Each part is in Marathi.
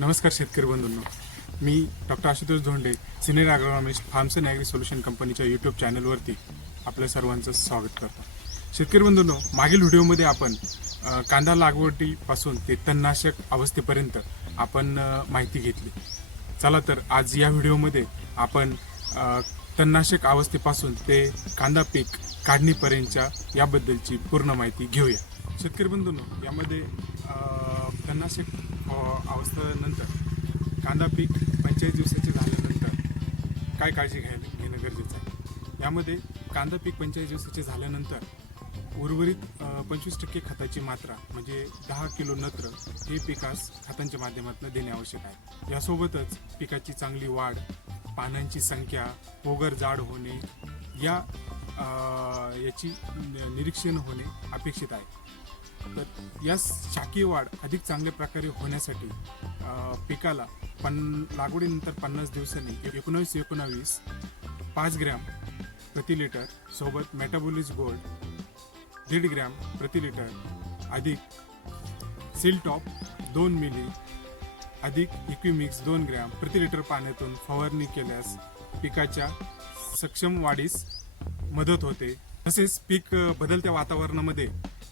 नमस्कार शेतकरी बंधूंनो. मी doctor Ashutosh Dhonde senior agronomist Farmson agri solution कंपनीच्या यूट्यूब चॅनलवरती आपल्या सर्वांचं स्वागत करतो. शेतकरी बंधूंनो मागील व्हिडिओमध्ये आपण कांदा लागवडीपासून ते तणनाशक अवस्थेपर्यंत आपण माहिती घेतली. चला तर आज या व्हिडिओमध्ये आपण तणनाशक अवस्थेपासून ते कांदा पीक काढणीपर्यंतच्या याबद्दलची पूर्ण माहिती घेऊया. शेतकरी बंधूंनो यामध्ये अ, तणनाशक अवस्थेनंतर कांदा पीक पंचेचाळीस दिवसाचे झाल्यानंतर काय काळजी घ्यायला घेणं गरजेचं आहे? यामध्ये कांदा पीक पंचेचाळीस दिवसाचे झाल्यानंतर उर्वरित पंचवीस टक्के खताची मात्रा म्हणजे दहा किलो नत्र हे पिकास खतांच्या माध्यमातून देणे आवश्यक आहे. यासोबतच पिकाची चांगली वाढ पानांची संख्या पोगर जाड होणे या याची निरीक्षण होणे अपेक्षित आहे. तर या शाकीय वाढ अधिक चांगल्या प्रकारे होण्यासाठी पिकाला पन लागवडीनंतर पन्नास दिवसांनी एकोणावीस एकोणावीस पाच ग्रॅम प्रति लिटर सोबत मेटाबोलिज गोल्ड दीड ग्रॅम प्रति लिटर अधिक सील टॉप दोन मिली अधिक इक्विमिक्स दोन ग्रॅम प्रति लिटर पाण्यातून फवारणी केल्यास पिकाच्या सक्षम वाढीस मदत होते. तसेच पीक बदलत्या वातावरणामध्ये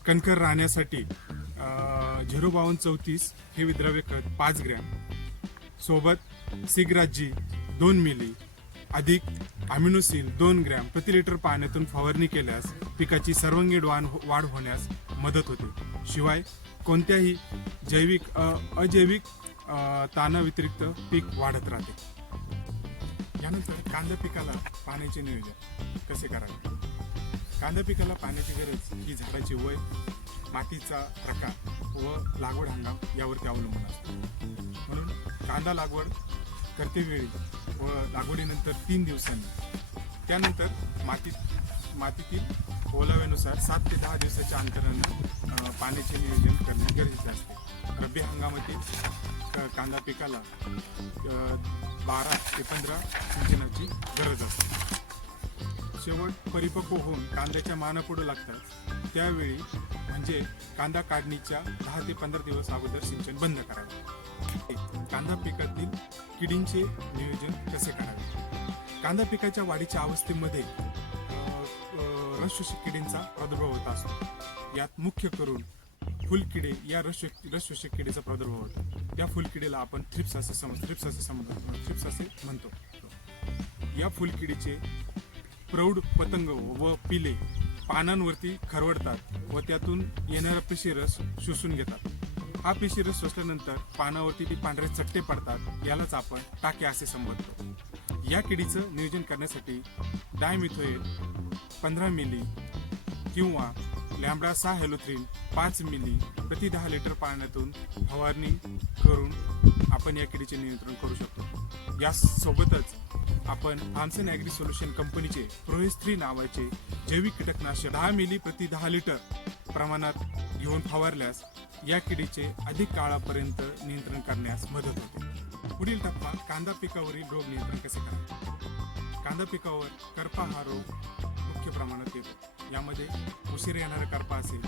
कणखर राहण्यासाठी झिरो बावन्न चौतीस हे विद्राव्य खत पाच ग्रॅम. सोबत सिग्राजी दोन मिली अधिक अमिनोसिल दोन ग्रॅम प्रति लिटर पाण्यातून फवारणी केल्यास पिकाची सर्वांगीण वाण हो, वाढ होण्यास मदत होते. शिवाय कोणत्याही जैविक अ, अजैविक ताणाव्यतिरिक्त पीक वाढत राहते. यानंतर कांदा पिकाला पाण्याचे नियोजन कसे करावे? कांदा पिकाला पाण्याची गरज ही झाडाची वय मातीचा प्रकार व लागवड हंगाम यावरती अवलंबून असतो. म्हणून कांदा लागवड करतेवेळी व लागवडीनंतर तीन दिवसांनी. त्यानंतर मातीत मातीतील ओलाव्यानुसार सात ते दहा दिवसाच्या अंतरानं पाण्याचे नियोजन करणे गरजेचे असते. रब्बी हंगामातील कांदा पिकाला बारा ते पंधरा सिंचनाची गरज असते. शेवट परिपक्व होऊन कांद्याच्या मानापुढं लागतात. त्यावेळी म्हणजे कांदा काढणीच्या दहा ते पंधरा दिवस अगोदर सिंचन बंद करावे. कांदा पिकातील किडींचे नियोजन कसे करावे? कांदा पिकाच्या वाढीच्या अवस्थेमध्ये अ, रसशोषक किडींचा प्रादुर्भाव होत असतो. यात मुख्य करून फुलकिडे या रस रसशोषक किडीचा प्रादुर्भाव होतो. या फुलकिडीला आपण थ्रिप्स असे समज थ्रिप्स असे समज थ्रिप्स असे म्हणतो. या फुलकिडीचे प्रौढ पतंग व पिले पानांवरती खरवडतात व त्यातून येणारा पिशीरस शोषून घेतात. हा पिशीरस शोषल्यानंतर पानावरती ती पांढरे चट्टे पडतात यालाच आपण टाके असे संबोधतो. या किडीचं नियोजन करण्यासाठी डायमिथोएल पंधरा मिली किंवा लॅम्बडा सहा हेलोथ्रिन पाच मिली प्रति दहा लिटर पाण्यातून फवारणी करून आपण या किडीचे नियंत्रण करू शकतो. यासोबतच आपण आन्सन ॲग्री सोल्युशन कंपनीचे प्रोहेस थ्री नावाचे जैविक कीटकनाशक दहा मिली प्रति दहा लिटर प्रमाणात घेऊन फवारल्यास या किडीचे अधिक काळापर्यंत नियंत्रण करण्यास मदत होते. पुढील टप्पा कांदा पिकावरील रोग नियंत्रण कसे करावे? कांदा पिकावर करपा हा रोग मुख्य प्रमाणात येतो. यामध्ये उशीर येणारा करपा असेल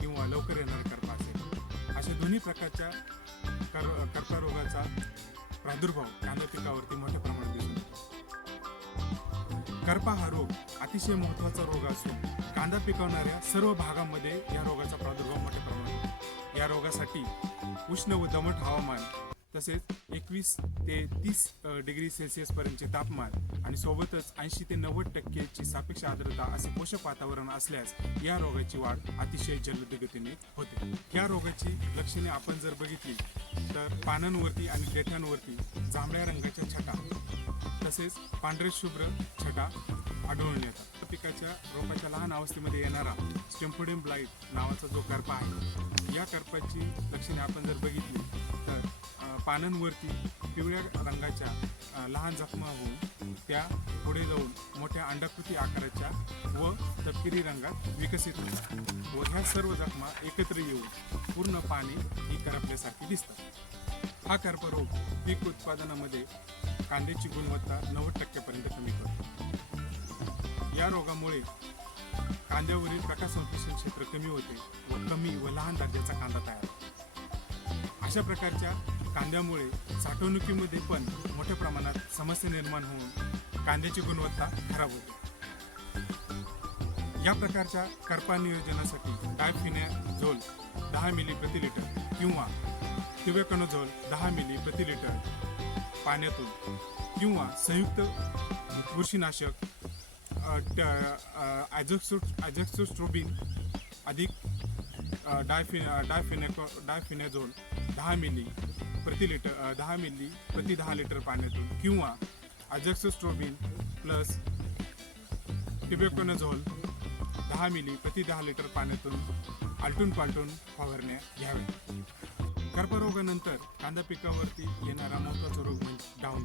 किंवा लवकर येणारा करपा असेल. अशा दोन्ही प्रकारच्या कर करपा रोगाचा प्रादुर्भाव कांदा पिकावरती मोठ्या प्रमाणात दिसून येतो. करपा हा रोग अतिशय महत्त्वाचा रोग असून कांदा पिकवणाऱ्या सर्व भागांमध्ये या रोगाचा प्रादुर्भाव मोठ्या प्रमाणात या रोगासाठी उष्ण व दमट हवामान तसेच एकवीस ते तीस डिग्री सेल्सिअस पर्यंतचे तापमान आणि सोबतच ऐंशी ते नव्वद टक्केची सापेक्ष आर्द्रता असे पोषक वातावरण असल्यास या रोगाची वाढ अतिशय जलद गतीने होते. या रोगाची लक्षणे आपण जर बघितली तर पानांवरती आणि देठांवरती जांभळ्या रंगाच्या छटा तसेच पांढरे शुभ्र छटा आढळून येतात. पिकाच्या रोपाच्या लहान अवस्थेमध्ये येणारा स्टेम्पोडियम ब्लाईट नावाचा जो करपा आहे या करपाची लक्षणे आपण जर बघितली तर पानांवरती पिवळ्या रंगाच्या लहान जखमा होऊन त्या पुढे जाऊन मोठ्या अंडाकृती आकाराच्या व तपकिरी रंगात विकसित होतात. व ह्या सर्व जखमा एकत्र येऊन पूर्ण पाने ही करपल्यासारखी दिसतात. हा कर्परोग पीक उत्पादनामध्ये कांद्याची गुणवत्ता नव्वद टक्क्यापर्यंत कमी करतो. या रोगामुळे कांद्यावरील प्रकाश संश्लेषण क्षेत्र कमी होते व कमी व लहान दर्जाचा कांदा तयार होतो. अशा प्रकारच्या कांद्यामुळे साठवणुकीमध्ये पण मोठ्या प्रमाणात समस्या निर्माण होऊन कांद्याची गुणवत्ता खराब होते. या प्रकारच्या करपा नियोजनासाठी डायफिनॅझोल दहा मिली प्रति लिटर किंवा ट्युबेकॉनोझोल दहा मिली प्रति लिटर पाण्यातून किंवा संयुक्त बुरशीनाशक ॲझोक्सोस्ट्रोबिन अधिक डायफि डायफिनेको डायफिनेझोल दहा मिली प्रति लिटर दहा मिली प्रति दहा लिटर पाण्यातून किंवा अजक्सोस्ट्रोबिन प्लस टिबेकोनझोल दहा मिली प्रति दहा लिटर पाण्यातून आलटून पालटून फवारण्या घ्याव्या. कर्परोगानंतर कांदा पिकावरती येणारा महत्त्वाचा रोग म्हणजे डाऊन.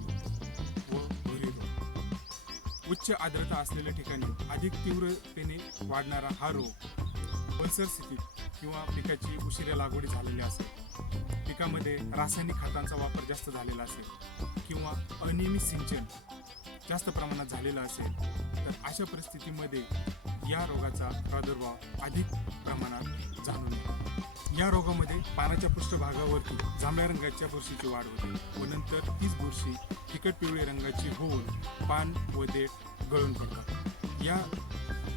उच्च आर्द्रता असलेल्या ठिकाणी अधिक तीव्रतेने वाढणारा हा रोग ओलसर स्थितीत किंवा पिकाची उशिरा लागवडी झालेली असेल. पिकामध्ये रासायनिक खतांचा वापर जास्त झालेला असेल किंवा अनियमित सिंचन जास्त प्रमाणात झालेलं असेल तर अशा परिस्थितीमध्ये या रोगाचा प्रादुर्भाव अधिक प्रमाणात जाणून येतो या रोगामध्ये पानाच्या पृष्ठभागावरती जांभळ्या रंगाच्या बुरशीची वाढ होते व नंतर तीच बुरशी फिकट पिवळी रंगाची होऊन पान व देठ गळून पडतात. या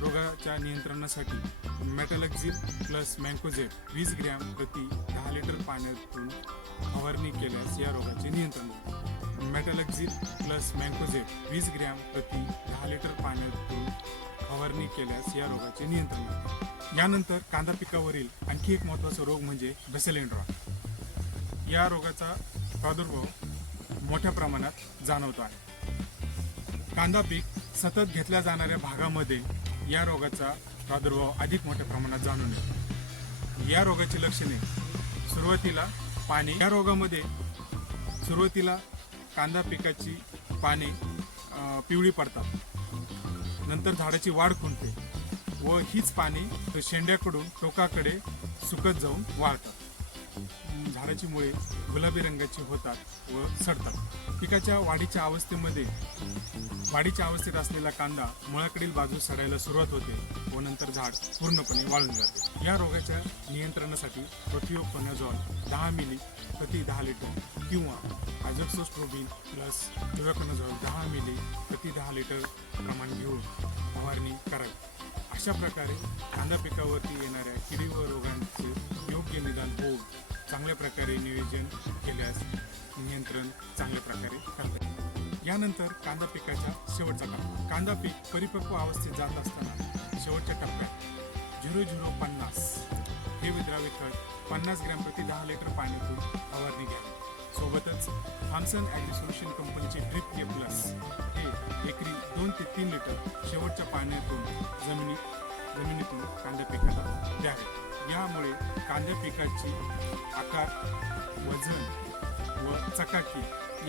रोगाच्या नियंत्रणासाठी मेटॅलक्झिल प्लस मँकोझेट वीस ग्रॅम प्रति दहा लिटर पाण्यातून फवारणी केल्यास या रोगाचे नियंत्रण होते. मेटॅलक्झिल प्लस मँकोझेट वीस ग्रॅम प्रति दहा लिटर पाण्यातून फवारणी केल्यास या रोगाचे नियंत्रण होते. यानंतर कांदा पिकावरील आणखी एक महत्त्वाचा रोग म्हणजे बेसेलेंड्रॉन. या रोगाचा प्रादुर्भाव मोठ्या प्रमाणात जाणवतो आहे. कांदा पीक सतत घेतल्या जाणाऱ्या भागामध्ये या रोगाचा प्रादुर्भाव अधिक मोठ्या प्रमाणात जाणून येतो. या रोगाची लक्षणे सुरुवातीला पाणी या रोगामध्ये सुरुवातीला कांदा पिकाची पाने पिवळी पडतात. नंतर झाडाची वाढ खुंटते. व हीच पाने शेंड्याकडून टोकाकडे सुकत जाऊन वाळतात. झाडाची मुळे गुलाबी रंगाची होतात व सडतात. पिकाच्या वाढीच्या अवस्थेमध्ये वाढीच्या अवस्थेत असलेला कांदा मुळाकडील बाजू सडायला सुरुवात होते व नंतर झाड पूर्णपणे वाळून जाते. या रोगाच्या नियंत्रणासाठी प्रोटिओकोनाझॉल दहा मिली प्रति दहा लिटर किंवा आझोक्सोस्ट्रोबिन प्लस ट्युबॅकोनाझॉल दहा मिली प्रति दहा लिटर प्रमाण घेऊन फवारणी करावी. अशा प्रकारे कांदा पिकावरती येणाऱ्या किडी व रोगांचे योग्य निदान होऊन चांगल्या प्रकारे नियोजन केल्यास नियंत्रण चांगल्या प्रकारे करता येईल. यानंतर कांदा पिकाच्या शेवटचा टप्पा. कांदा पीक परिपक्व अवस्थेत जात असताना शेवटच्या टप्प्यात झिरो झिरो पन्नास. हे विद्राव्य खत पन्नास ग्रॅम प्रति दहा लिटर पाण्यातून फवारणी घ्यावी सोबतच थॉम्सन ॲग्री सोल्युशन कंपनीचे ड्रिप के प्लस हे एकरी दोन ते तीन लिटर शेवटच्या पाण्यातून जमिनीत जमिनीतून कांद्या पिकाला द्यावे. यामुळे कांदा पिकाची आकार वजन व चकाकी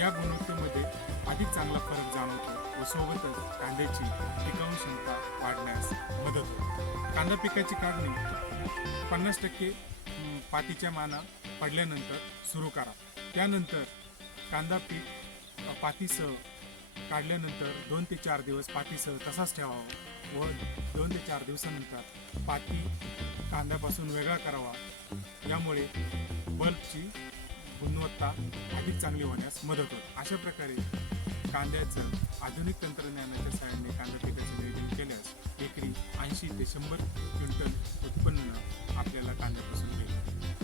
या गुणवत्तेमध्ये अधिक चांगला फरक जाणवतो व सोबतच कांद्याची टिकाऊ क्षमता वाढण्यास मदत होते. कांदा पिकाची काढणी पन्नास टक्के पातीच्या माना पडल्यानंतर सुरू करा. त्यानंतर कांदा पीक पातीसह काढल्यानंतर दोन ते चार दिवस पातीसह तसाच ठेवावा व दोन ते चार दिवसानंतर पाती कांद्यापासून वेगळा करावा. यामुळे बल्बची गुणवत्ता अधिक चांगली होण्यास मदत होते. अशा प्रकारे कांद्याचं आधुनिक तंत्रज्ञानाच्या सहाय्याने कांदा पिकाचं नियोजन केल्यास एकरी ऐंशी ते शंभर क्विंटल उत्पन्न आपल्याला कांद्यापासून मिळेल.